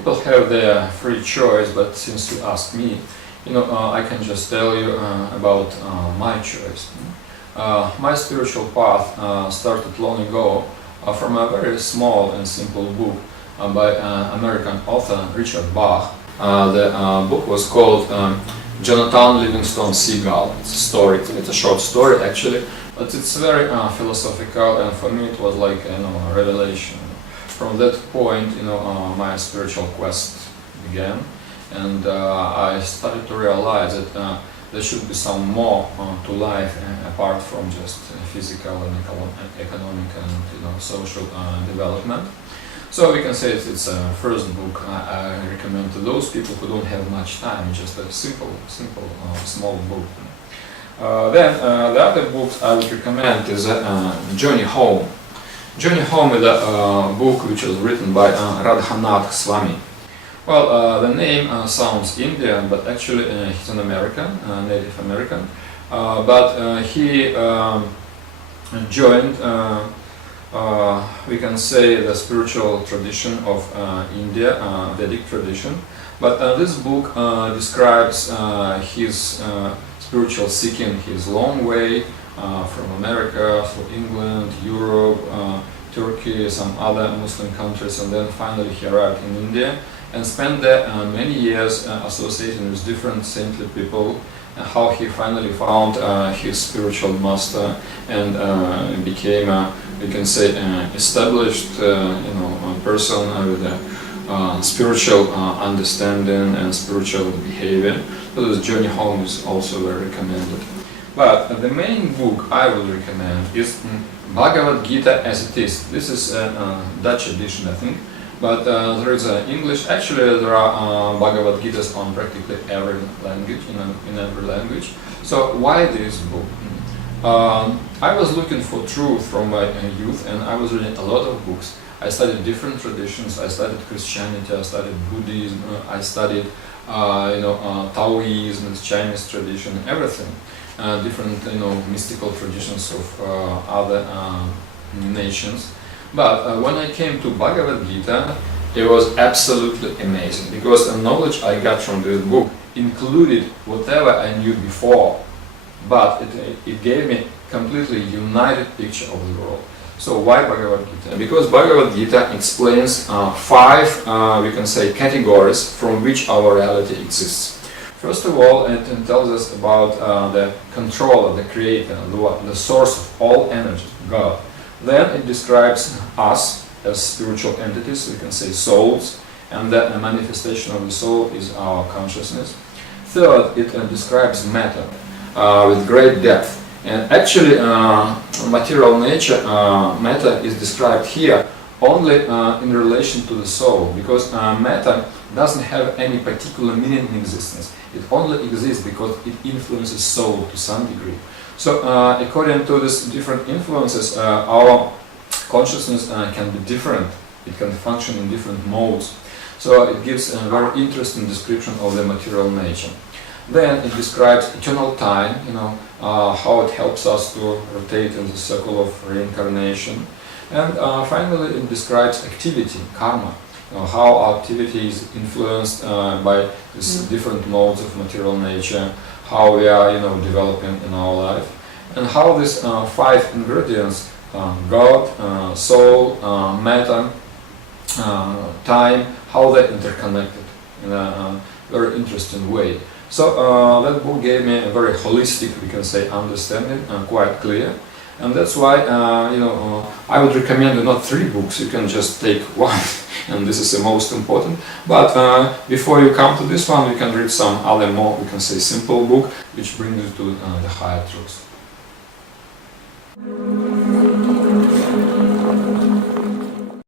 people have their free choice, but since you asked me, I can just tell you about my choice. My spiritual path started long ago from a very small and simple book by American author Richard Bach. The book was called Jonathan Livingston Seagull. It's a story. It's a short story actually, but it's very philosophical, and for me it was like a revelation. From that point, my spiritual quest began, and I started to realize that there should be some more to life apart from just physical and economic and social development. So we can say it's a first book I recommend to those people who don't have much time, just a simple, small book. Then the other books I would recommend is Journey Home. Journey Home is a book which was written by Radhanath Swami. Well, the name sounds Indian, but actually he's an American, Native American. But he joined, we can say, the spiritual tradition of India, Vedic tradition. But this book describes his spiritual seeking, his long way from America, through England, Europe, Turkey, some other Muslim countries, and then finally he arrived in India and spent there many years associating with different saintly people, and how he finally found his spiritual master and became, we can say, established person with a spiritual understanding and spiritual behavior. So this Journey Home is also very recommended. But the main book I would recommend is Bhagavad Gita as it is. This is a Dutch edition, I think, but there is English. Actually, there are Bhagavad Gitas on practically every language, in every language. So why this book? I was looking for truth from my youth, and I was reading a lot of books. I studied different traditions. I studied Christianity, I studied Buddhism, I studied Taoism, Chinese tradition, everything. Different mystical traditions of other nations. But when I came to Bhagavad Gita, it was absolutely amazing, because the knowledge I got from this book included whatever I knew before, but it gave me completely united picture of the world. So why Bhagavad Gita? Because Bhagavad Gita explains 5, we can say, categories from which our reality exists. First of all, it tells us about the control of the Creator, the source of all energy, God. Then it describes us as spiritual entities, we can say souls, and the manifestation of the soul is our consciousness. Third, it describes matter with great depth. And actually, material nature, matter, is described here only in relation to the soul, because matter doesn't have any particular meaning in existence. It only exists because it influences soul to some degree. So according to these different influences, our consciousness can be different. It can function in different modes. So it gives a very interesting description of the material nature. Then it describes eternal time, how it helps us to rotate in the circle of reincarnation. And finally it describes activity, karma. How our activity is influenced by these different modes of material nature, how we are developing in our life, and how these 5 ingredients, God, soul, matter, time, how they're interconnected in a very interesting way. So that book gave me a very holistic, we can say, understanding, quite clear. And that's why I would recommend not 3 books, you can just take 1, and this is the most important. But before you come to this one, you can read some other more, we can say, simple book, which brings you to the higher truths.